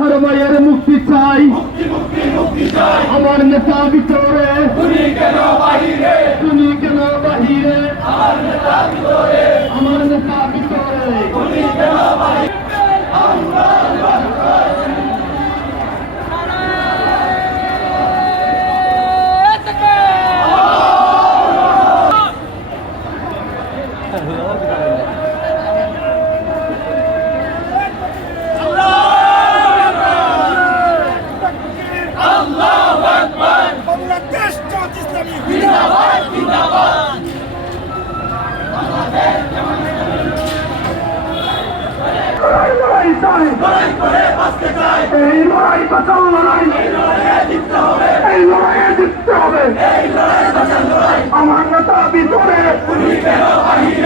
আজহার ভাইয়ের মুক্তি চাই, আমার নেতা ভিতরে, তুমি কেন বাহিরে, আমার নেতা ভিতরে, বাংলাদেশ জামাত ইসলামী জিন্দাবাদ জিন্দাবাদ। লড়াই করে বাঁচতে চাই, এই লড়াই বাঁচার লড়াই, এই লড়াইয়ে জিততে হবে, আমার নেতা ভিতরে, তুমি কেন বাহিরে,